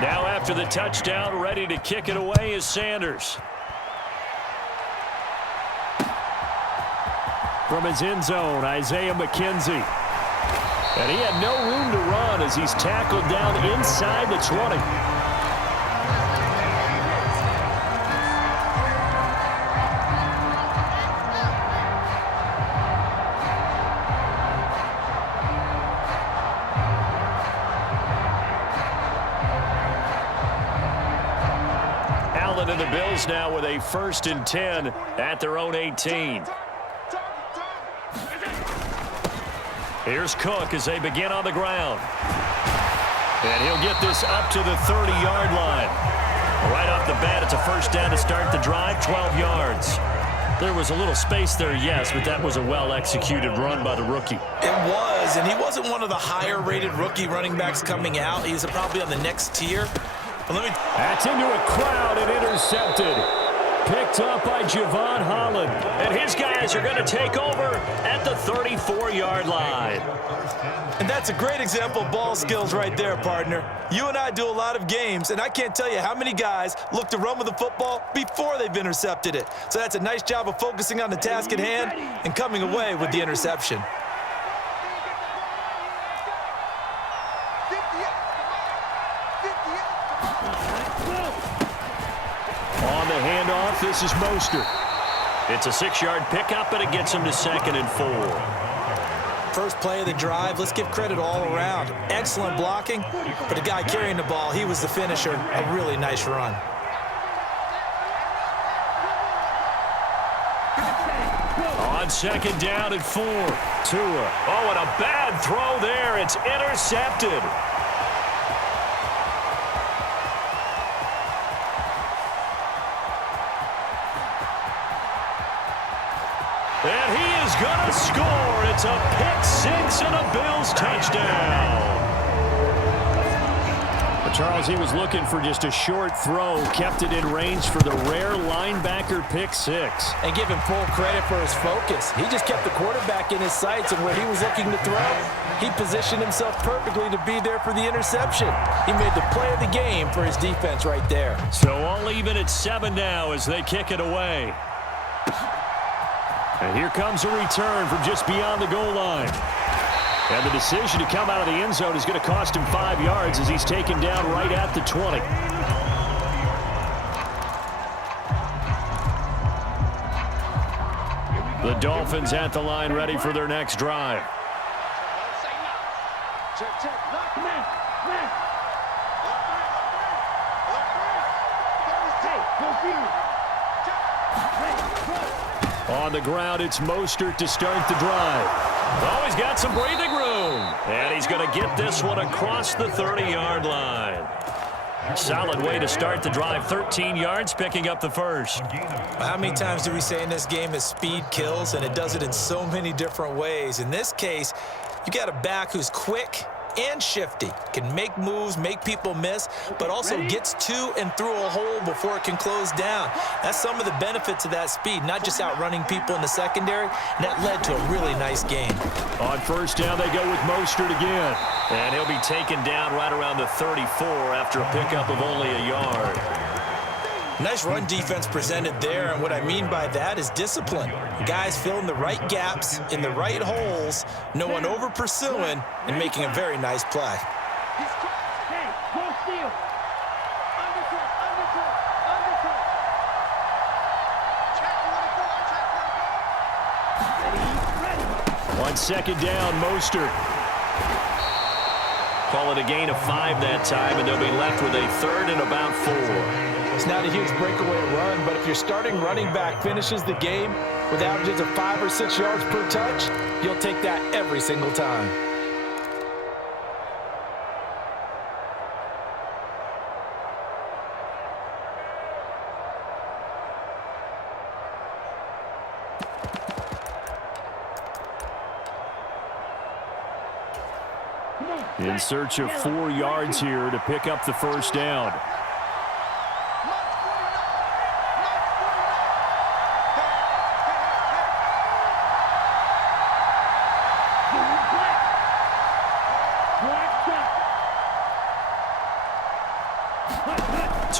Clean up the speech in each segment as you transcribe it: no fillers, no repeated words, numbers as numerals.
Now after the touchdown, ready to kick it away is Sanders. From his end zone, Isaiah McKenzie. And he had no room to run as he's tackled down inside the 20. And the Bills now with a 1st and 10 at their own 18. Here's Cook as they begin on the ground. And he'll get this up to the 30-yard line. Right off the bat, it's a 1st down to start the drive, 12 yards. There was a little space there, yes, but that was a well-executed run by the rookie. It was, and he wasn't one of the higher-rated rookie running backs coming out. He's probably on the next tier. That's into a crowd and intercepted. Picked up by Javon Holland. And his guys are going to take over at the 34-yard line. And that's a great example of ball skills right there, partner. You and I do a lot of games, and I can't tell you how many guys look to run with the football before they've intercepted it. So that's a nice job of focusing on the task at hand and coming away with the interception. On the handoff, this is Mostert. It's a 6-yard pickup, and it gets him to 2nd and 4. First play of the drive, let's give credit all around. Excellent blocking, but the guy carrying the ball, he was the finisher. A really nice run. On 2nd down and 4. Tua. Oh, and a bad throw there. It's intercepted. And he is going to score. It's a pick-6 and a Bills touchdown. But Charles, he was looking for just a short throw, kept it in range for the rare linebacker pick-6. And give him full credit for his focus. He just kept the quarterback in his sights, and where he was looking to throw, he positioned himself perfectly to be there for the interception. He made the play of the game for his defense right there. So all even at 7 now as they kick it away. And here comes a return from just beyond the goal line. And the decision to come out of the end zone is going to cost him 5 yards as he's taken down right at the 20. The Dolphins at the line ready for their next drive. On the ground, it's Mostert to start the drive. Oh, he's got some breathing room. And he's going to get this one across the 30-yard line. Solid way to start the drive. 13 yards, picking up the first. How many times do we say in this game that speed kills, and it does it in so many different ways? In this case, you got a back who's quick and shifty, can make moves, make people miss, but also gets to and through a hole before it can close down. That's some of the benefits of that speed, not just outrunning people in the secondary, and that led to a really nice game. On 1st down, they go with Mostert again. And he'll be taken down right around the 34 after a pickup of only a yard. Nice run defense presented there, and what I mean by that is discipline. Guys filling the right gaps in the right holes, no one over pursuing, and making a very nice play. On 2nd down, Mostert. Call it a gain of 5 that time, and they'll be left with a 3rd and about 4. It's not a huge breakaway run, but if your starting running back finishes the game with averages of 5 or 6 yards per touch, you'll take that every single time. In search of 4 yards here to pick up the 1st down.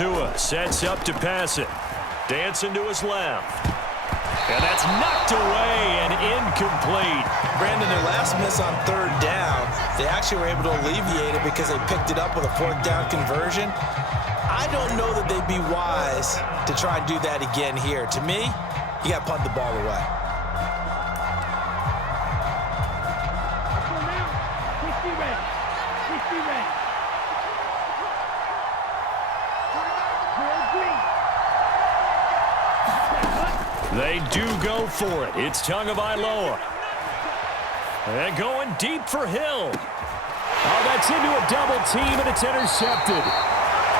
Tua sets up to pass it. Dancing to his left. And that's knocked away and incomplete. Brandon, their last miss on third down, they actually were able to alleviate it because they picked it up with a fourth down conversion. I don't know that they'd be wise to try and do that again here. To me, you got to punt the ball away. They do go for it. It's Tagovailoa. And going deep for Hill. Oh, that's into a double team, and it's intercepted.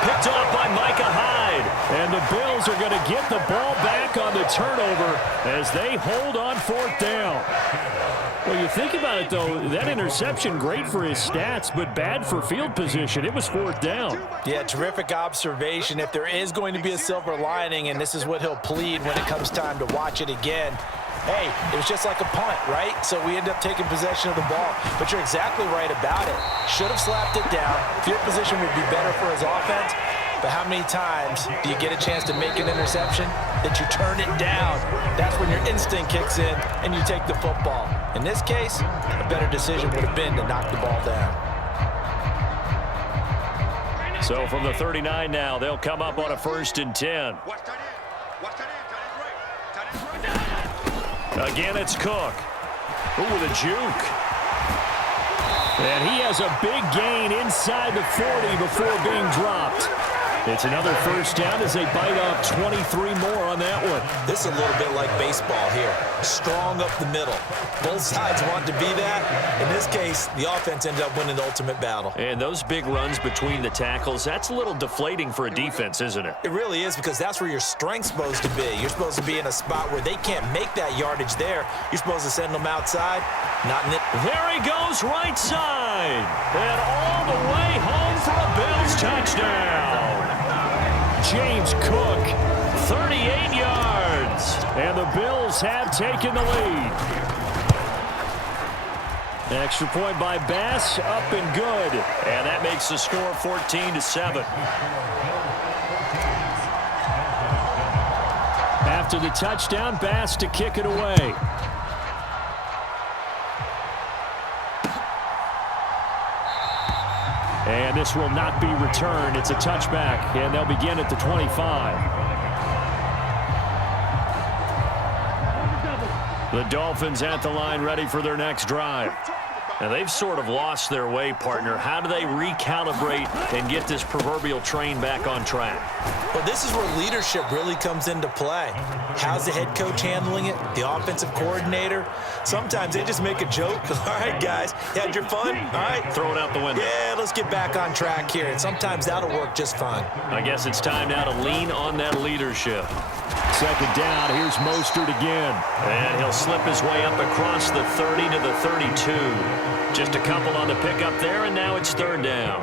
Picked off by Micah Hyde. And the Bills are going to get the ball back on the turnover as they hold on fourth down. Well, you think about it, though, that interception, great for his stats, but bad for field position. It was fourth down. Yeah, terrific observation. If there is going to be a silver lining, and this is what he'll plead when it comes time to watch it again, hey, it was just like a punt, right? So we end up taking possession of the ball. But you're exactly right about it. Should have slapped it down. Field position would be better for his offense. But how many times do you get a chance to make an interception that you turn it down? That's when your instinct kicks in and you take the football. In this case, a better decision would have been to knock the ball down. So from the 39 now, they'll come up on a 1st and 10. Again, it's Cook. Ooh, with a juke. And he has a big gain inside the 40 before being dropped. It's another first down as they bite off 23 more on that one. This is a little bit like baseball here. Strong up the middle. Both sides want to be that. In this case, the offense ended up winning the ultimate battle. And those big runs between the tackles, that's a little deflating for a defense, isn't it? It really is, because that's where your strength's supposed to be. You're supposed to be in a spot where they can't make that yardage there. You're supposed to send them outside. Not in it. There he goes, right side. And all the way home for a Bills touchdown. James Cook, 38 yards. and the Bills have taken the lead. Extra point by Bass, up and good. And that makes the score 14-7. After the touchdown, Bass to kick it away. And this will not be returned. It's a touchback, and they'll begin at the 25. The Dolphins at the line ready for their next drive. Now, they've sort of lost their way, partner. How do they recalibrate and get this proverbial train back on track? Well, this is where leadership really comes into play. How's the head coach handling it? The offensive coordinator? Sometimes they just make a joke. All right, guys, you had your fun? All right. Throw it out the window. Yeah, let's get back on track here. And sometimes that'll work just fine. I guess it's time now to lean on that leadership. Second down, here's Mostert again. And he'll slip his way up across the 30 to the 32. Just a couple on the pickup there, and now it's third down.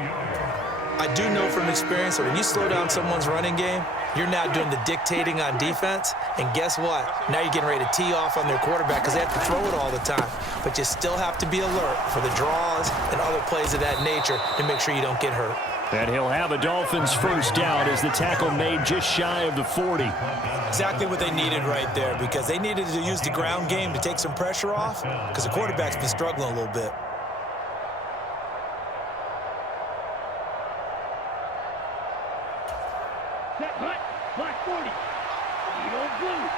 I do know from experience that when you slow down someone's running game, you're now doing the dictating on defense. And guess what? Now you're getting ready to tee off on their quarterback because they have to throw it all the time. But you still have to be alert for the draws and other plays of that nature to make sure you don't get hurt. And he'll have a Dolphins first down as the tackle made just shy of the 40. Exactly what they needed right there, because they needed to use the ground game to take some pressure off because the quarterback's been struggling a little bit. Set hut, black 40. Eagle blue.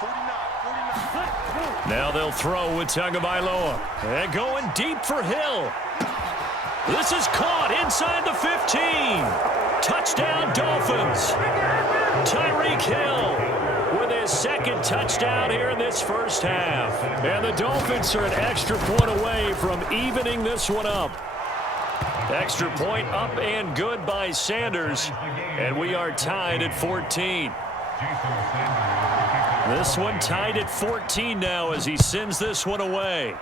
49. Now they'll throw with Tagovailoa. And going deep for Hill. This is caught inside the 15. Touchdown, Dolphins. Tyreek Hill with his second touchdown here in this first half. And the Dolphins are an extra point away from evening this one up. Extra point up and good by Sanders. And we are tied at 14. This one tied at 14 now as he sends this one away.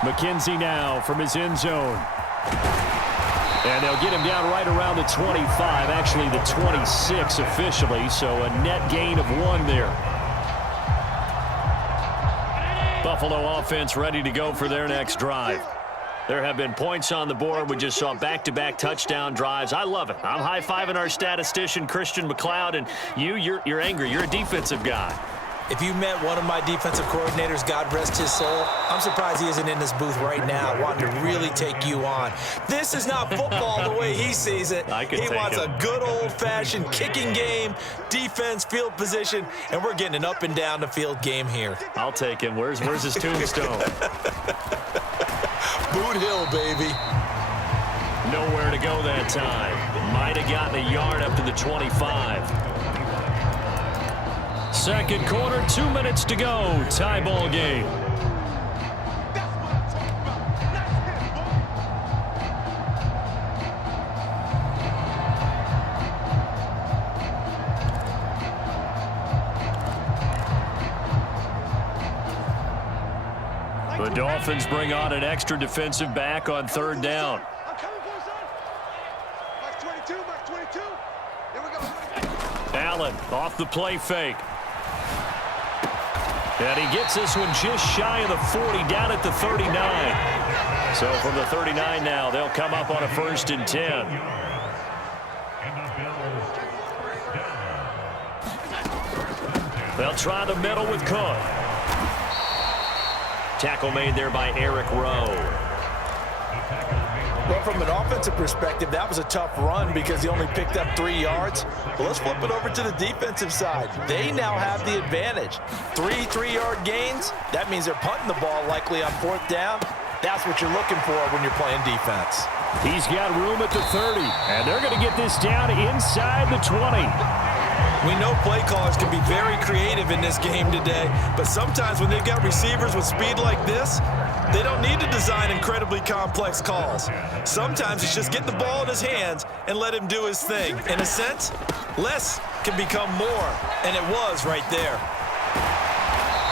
McKenzie now from his end zone. And they'll get him down right around the 25, actually the 26 officially, so a net gain of 1 there. Buffalo offense ready to go for their next drive. There have been points on the board. We just saw back-to-back touchdown drives. I love it. I'm high-fiving our statistician, Christian McLeod, and you're angry. You're a defensive guy. If you met one of my defensive coordinators, God rest his soul, I'm surprised he isn't in this booth right now wanting to really take you on. This is not football the way he sees it. He wants a good old-fashioned kicking game, defense, field position, and we're getting an up-and-down the field game here. I'll take him. Where's his tombstone? Boot Hill, baby. Nowhere to go that time. Might have gotten a yard up to the 25. Second quarter, 2 minutes to go. Tie ball game. The Dolphins bring on an extra defensive back on third down. Allen off the play fake. And he gets this one just shy of the 40, down at the 39. So from the 39 now, they'll come up on a 1st and 10. They'll try the middle with Cook. Tackle made there by Eric Rowe. Well, from an offensive perspective, that was a tough run because he only picked up 3 yards. But let's flip it over to the defensive side. They now have the advantage. 3-3-yard gains, that means they're punting the ball likely on 4th down. That's what you're looking for when you're playing defense. He's got room at the 30, and they're going to get this down inside the 20. We know play callers can be very creative in this game today, but sometimes when they've got receivers with speed like this, they don't need to design incredibly complex calls. Sometimes it's just get the ball in his hands and let him do his thing. In a sense, less can become more, and it was right there.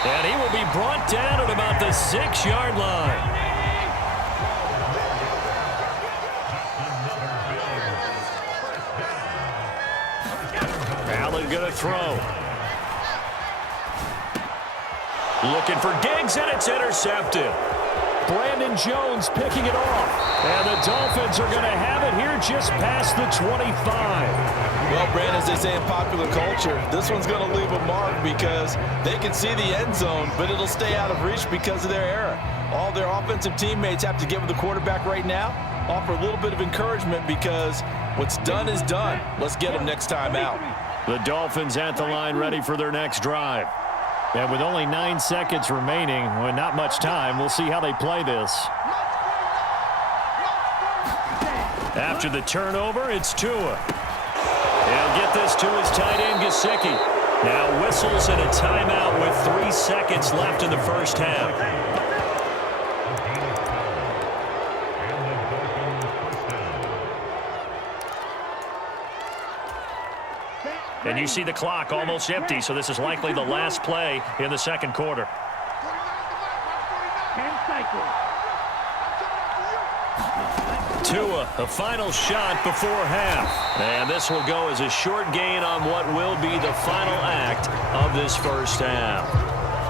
And he will be brought down at about the 6-yard line. Allen going to throw. Looking for Diggs, and it's intercepted. Brandon Jones picking it off. And the Dolphins are going to have it here just past the 25. Well, Brandon, as they say in popular culture, this one's going to leave a mark because they can see the end zone, but it'll stay out of reach because of their error. All their offensive teammates have to give the quarterback right now, offer a little bit of encouragement because what's done is done. Let's get them next time out. The Dolphins at the line ready for their next drive. And with only 9 seconds remaining, well, not much time, we'll see how they play this. After the turnover, it's Tua. He'll get this to his tight end, Gesicki. Now whistles and a timeout with 3 seconds left in the first half. And you see the clock almost empty, so this is likely the last play in the second quarter. Tua, a final shot before half. And this will go as a short gain on what will be the final act of this first half.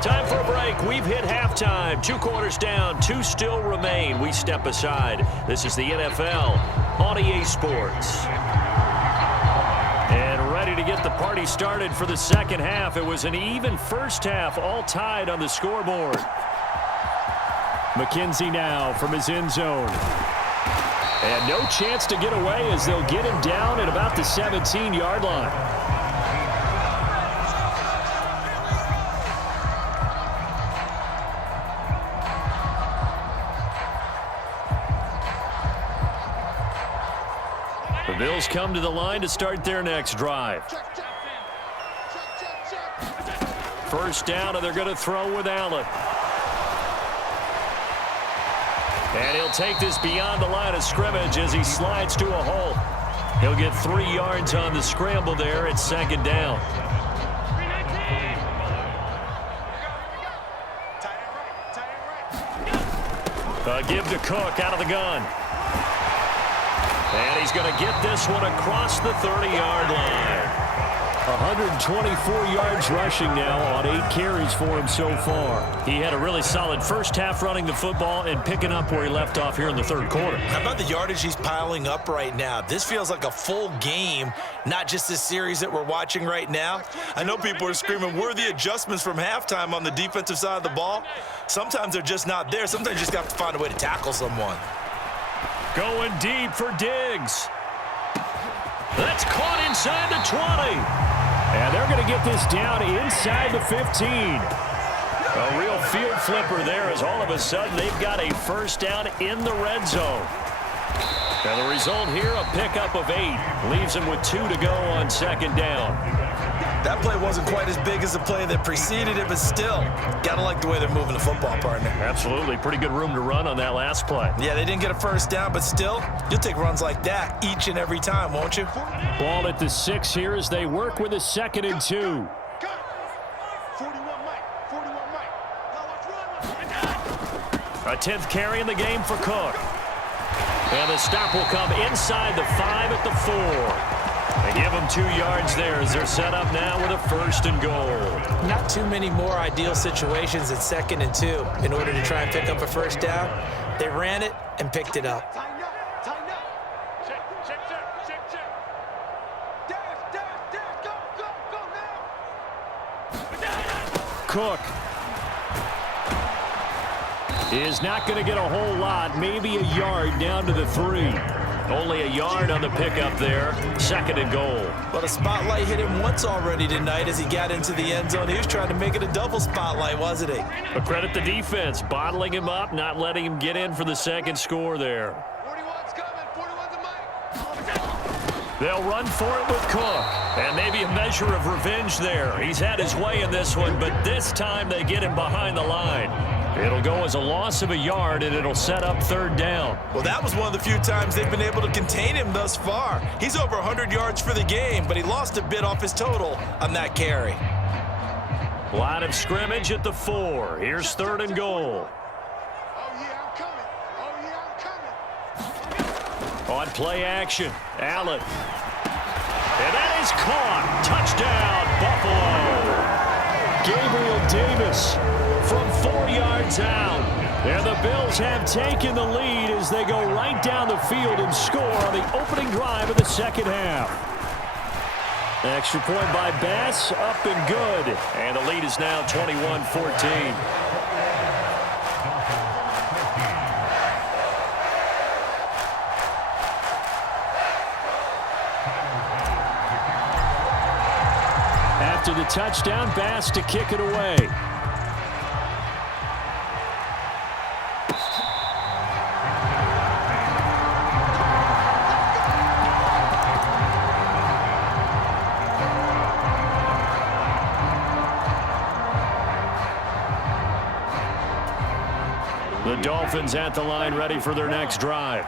Time for a break. We've hit halftime. 2 quarters down, 2 still remain. We step aside. This is the NFL on EA Sports. And ready to get the party started for the second half. It was an even first half, all tied on the scoreboard. McKenzie now from his end zone. And no chance to get away as they'll get him down at about the 17-yard line. The Bills come to the line to start their next drive. First down, and they're going to throw with Allen. And he'll take this beyond the line of scrimmage as he slides to a hole. He'll get 3 yards on the scramble there at second down. Give to Cook out of the gun. And he's going to get this one across the 30-yard line. 124 yards rushing now on 8 carries for him so far. He had a really solid first half running the football and picking up where he left off here in the third quarter. How about the yardage he's piling up right now? This feels like a full game, not just this series that we're watching right now. I know people are screaming, where are the adjustments from halftime on the defensive side of the ball? Sometimes they're just not there. Sometimes you just have to find a way to tackle someone. Going deep for Diggs. That's caught inside the 20. And they're going to get this down inside the 15. A real field flipper there as all of a sudden they've got a first down in the red zone. And the result here, a pickup of 8. Leaves them with 2 to go on second down. That play wasn't quite as big as the play that preceded it, but still, gotta like the way they're moving the football, partner. Absolutely. Pretty good room to run on that last play. Yeah, they didn't get a first down, but still, you'll take runs like that each and every time, won't you? Ball at the 6 here as they work with a 2nd and 2. A 10th carry in the game for Cook. And the stop will come inside the 5 at the 4. They give them 2 yards there as they're set up now with a 1st and goal. Not too many more ideal situations at 2nd and 2 in order to try and pick up a first down. They ran it and picked it up. Tighten up, tighten up. Check. Dash, go now. Cook is not going to get a whole lot, maybe a yard down to the 3. Only a yard on the pickup there. 2nd and goal. But a spotlight hit him once already tonight as he got into the end zone. He was trying to make it a double spotlight, wasn't he? But credit the defense, bottling him up, not letting him get in for the second score there. 41's coming. 41's a mic. They'll run for it with Cook. And maybe a measure of revenge there. He's had his way in this one, but this time they get him behind the line. It'll go as a loss of a yard, and it'll set up 3rd down. Well, that was one of the few times they've been able to contain him thus far. He's over 100 yards for the game, but he lost a bit off his total on that carry. Line of scrimmage at the 4. Here's 3rd and goal. On play action, Allen. And that is caught. Touchdown, Buffalo. Gabriel Davis from 4 yards out. And the Bills have taken the lead as they go right down the field and score on the opening drive of the second half. Extra point by Bass, up and good. And the lead is now 21-14. After the touchdown, Bass to kick it away. The Dolphins at the line, ready for their next drive.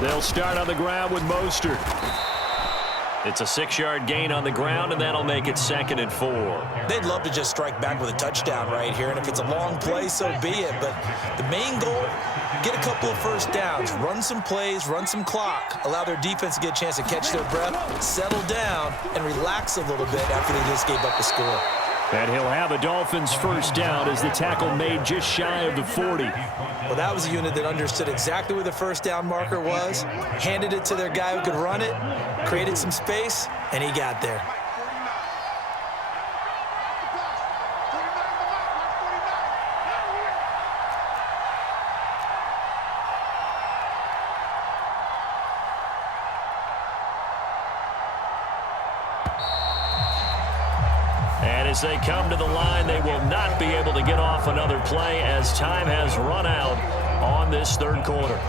They'll start on the ground with Mostert. It's a 6-yard gain on the ground, and that'll make it 2nd and 4. They'd love to just strike back with a touchdown right here, and if it's a long play, so be it. But the main goal, get a couple of first downs, run some plays, run some clock, allow their defense to get a chance to catch their breath, settle down, and relax a little bit after they just gave up a score. And he'll have a Dolphins first down as the tackle made just shy of the 40. Well, that was a unit that understood exactly where the first down marker was, handed it to their guy who could run it, created some space, and he got there. As they come to the line, they will not be able to get off another play as time has run out on this third quarter.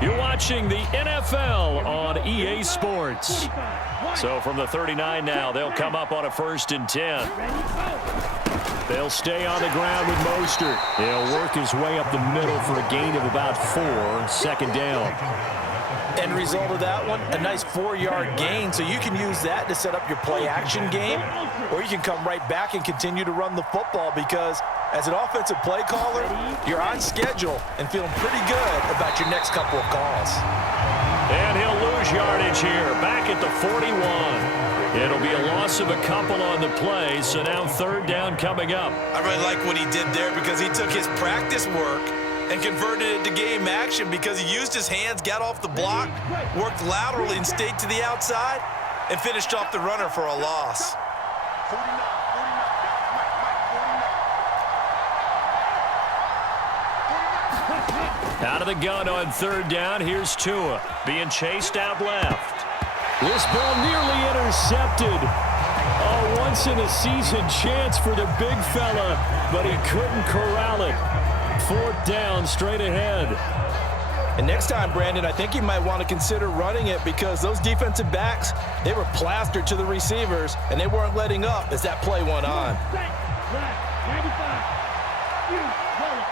You're watching the NFL on EA Sports. So from the 39 now, they'll come up on a 1st and 10. They'll stay on the ground with Mostert. He'll work his way up the middle for a gain of about 4, 2nd down. End result of that one, a nice 4-yard gain, so you can use that to set up your play-action game, or you can come right back and continue to run the football because as an offensive play caller, you're on schedule and feeling pretty good about your next couple of calls. And he'll lose lose yardage here, back at the 41. It'll be a loss of a couple on the play, so now third down coming up. I really like what he did there because he took his practice work and converted it to game action because he used his hands, got off the block, worked laterally and stayed to the outside, and finished off the runner for a loss. Out of the gun on third down, here's Tua, being chased out left. This ball nearly intercepted. A once-in-a-season chance for the big fella, but he couldn't corral it. Fourth down, straight ahead. And next time, Brandon, I think you might want to consider running it because those defensive backs, they were plastered to the receivers, and they weren't letting up as that play went on. Left, 95. You, roll it.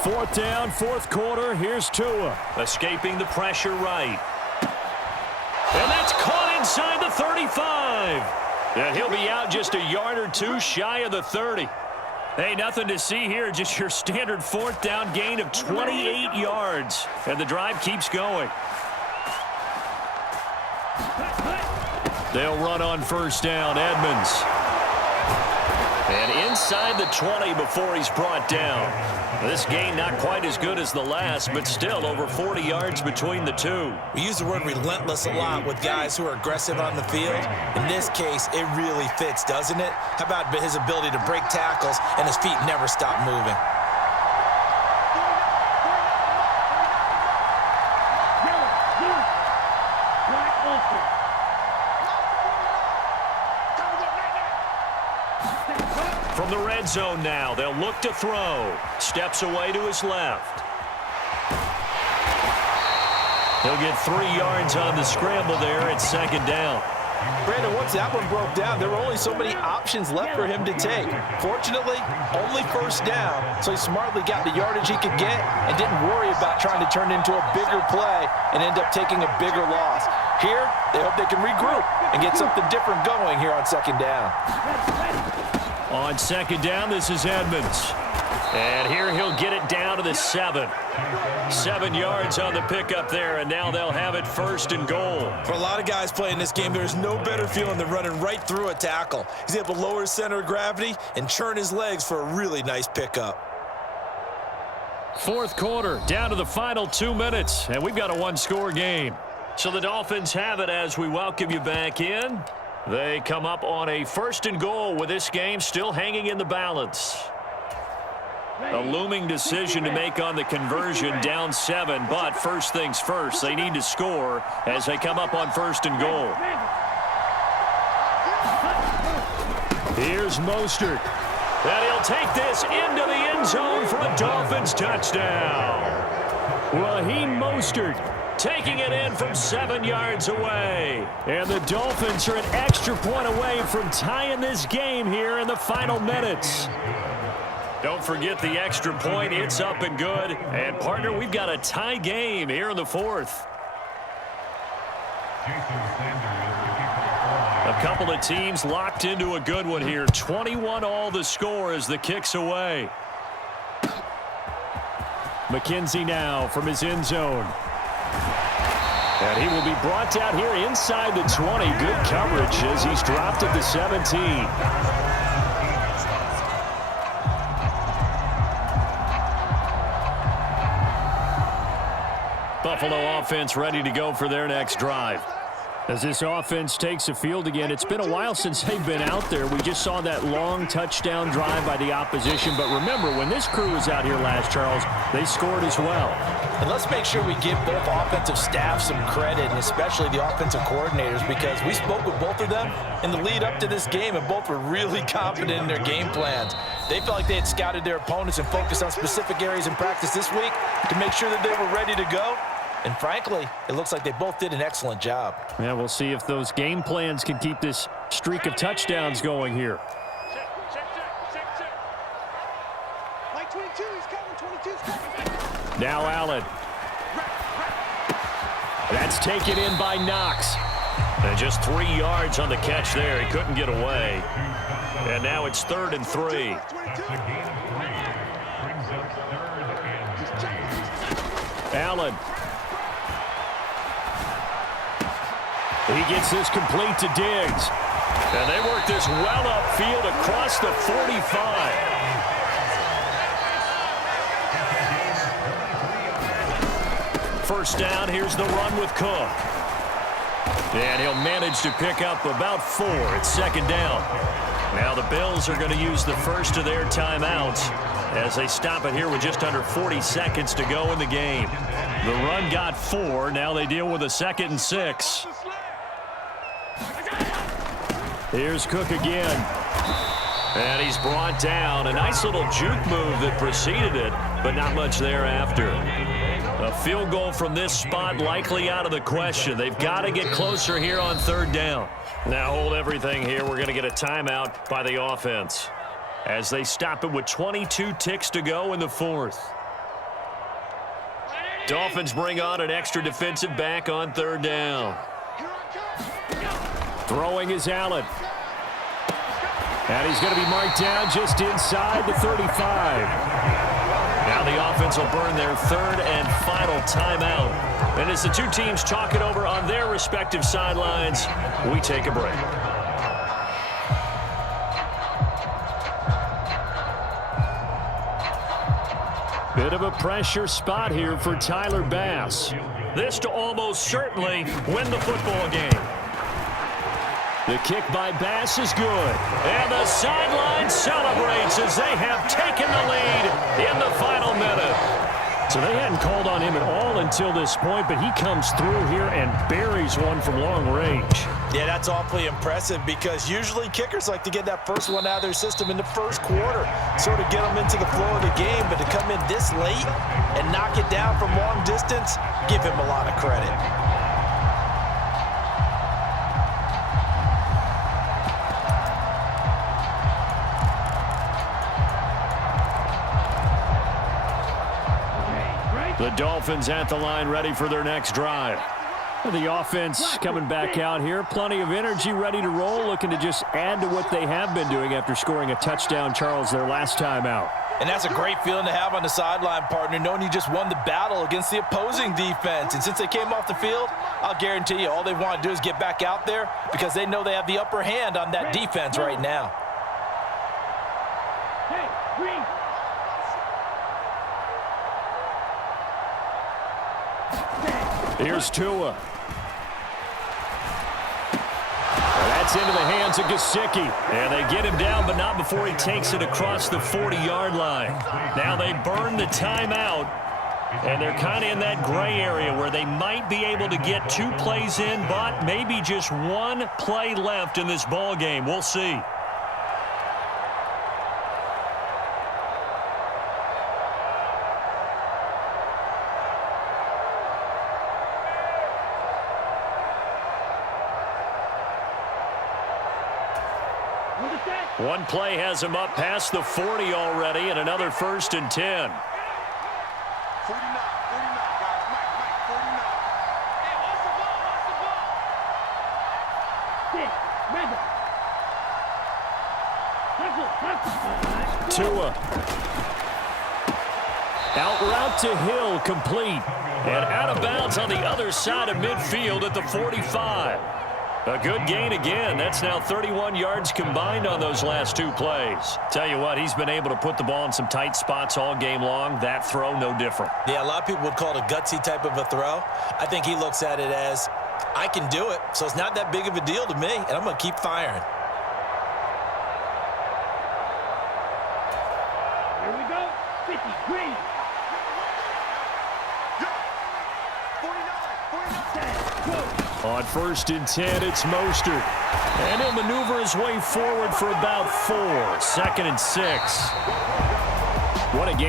Fourth down, fourth quarter. Here's Tua. Escaping the pressure right. And that's caught inside the 35. And he'll be out just a yard or two shy of the 30. Hey, nothing to see here. Just your standard fourth down gain of 28 yards. And the drive keeps going. They'll run on first down. Edmonds. And inside the 20 before he's brought down. This gain not quite as good as the last, but still over 40 yards between the two. We use the word relentless a lot with guys who are aggressive on the field. In this case, it really fits, doesn't it? How about his ability to break tackles and his feet never stop moving? From the red zone now, they'll look to throw. Steps away to his left. He'll get 3 yards on the scramble there at second down. Brandon, once that one broke down, there were only so many options left for him to take. Fortunately, only first down, so he smartly got the yardage he could get and didn't worry about trying to turn into a bigger play and end up taking a bigger loss. Here, they hope they can regroup and get something different going here on second down. On second down, this is Edmonds. And here he'll get it down to the 7. 7 yards on the pickup there, and now they'll have it first and goal. For a lot of guys playing this game, there's no better feeling than running right through a tackle. He's able to lower his center of gravity and churn his legs for a really nice pickup. Fourth quarter, down to the final 2 minutes, and we've got a one-score game. So the Dolphins have it as we welcome you back in. They come up on a first and goal with this game still hanging in the balance. A looming decision to make on the conversion, down 7, but first things first, they need to score as they come up on first and goal. Here's Mostert. And he'll take this into the end zone for a Dolphins touchdown. Raheem Mostert taking it in from 7 yards away. And the Dolphins are an extra point away from tying this game here in the final minutes. Don't forget the extra point. It's up and good. And, partner, we've got a tie game here in the fourth. A couple of teams locked into a good one here. 21 all the score as the kick's away. McKenzie now from his end zone. And he will be brought down here inside the 20. Good coverage as he's dropped at the 17. Buffalo offense ready to go for their next drive. As this offense takes the field again, it's been a while since they've been out there. We just saw that long touchdown drive by the opposition. But remember, when this crew was out here last, Charles, they scored as well. And let's make sure we give both offensive staff some credit, and especially the offensive coordinators, because we spoke with both of them in the lead up to this game, and both were really confident in their game plans. They felt like they had scouted their opponents and focused on specific areas in practice this week to make sure that they were ready to go. And frankly, it looks like they both did an excellent job. Yeah, we'll see if those game plans can keep this streak of touchdowns going here. Mike 22, he's coming, 22's coming. Now Allen. That's taken in by Knox. And just 3 yards on the catch there. He couldn't get away. And now it's 3rd and 3. Allen. He gets this complete to Diggs. And they work this well upfield across the 45. First down, here's the run with Cook. And he'll manage to pick up about 4. It's 2nd down. Now the Bills are going to use the first of their timeouts as they stop it here with just under 40 seconds to go in the game. The run got 4. Now they deal with a 2nd and 6. Here's Cook again. And he's brought down. A nice little juke move that preceded it, but not much thereafter. A field goal from this spot likely out of the question. They've got to get closer here on 3rd down. Now hold everything here. We're going to get a timeout by the offense as they stop it with 22 ticks to go in the 4th. Dolphins bring on an extra defensive back on 3rd down. Throwing is Allen. And he's going to be marked down just inside the 35. Now the offense will burn their 3rd and final timeout. And as the two teams talk it over on their respective sidelines, we take a break. Bit of a pressure spot here for Tyler Bass. This to almost certainly win the football game. The kick by Bass is good. And the sideline celebrates as they have taken the lead in the final minute. So they hadn't called on him at all until this point, but he comes through here and buries one from long range. Yeah, that's awfully impressive because usually kickers like to get that first one out of their system in the first quarter, sort of get them into the flow of the game, but to come in this late and knock it down from long distance, give him a lot of credit. The Dolphins at the line ready for their next drive. The offense coming back out here. Plenty of energy, ready to roll, looking to just add to what they have been doing after scoring a touchdown, Charles, their last time out. And that's a great feeling to have on the sideline, partner, knowing you just won the battle against the opposing defense. And since they came off the field, I'll guarantee you all they want to do is get back out there because they know they have the upper hand on that defense right now. Hey, green. Here's Tua. That's into the hands of Gesicki. And they get him down, but not before he takes it across the 40-yard line. Now they burn the timeout, and they're kind of in that gray area where they might be able to get 2 plays in, but maybe just 1 play left in this ball game. We'll see. One play has him up past the 40 already, and another 1st and 10. 49, 49, guys. Mike, 49. Hey, what's Six, Randall. Tua. Out route to Hill, complete. And out of bounds on the other side of midfield at the 45. A good gain again. That's now 31 yards combined on those last 2 plays. Tell you what, he's been able to put the ball in some tight spots all game long. That throw, no different. Yeah, a lot of people would call it a gutsy type of a throw. I think he looks at it as, I can do it, so it's not that big of a deal to me, and I'm going to keep firing. Here we go. 50, green. 10, go. On 1st and 10, it's Mostert. And he'll maneuver his way forward for about 4. 2nd and 6. What a game.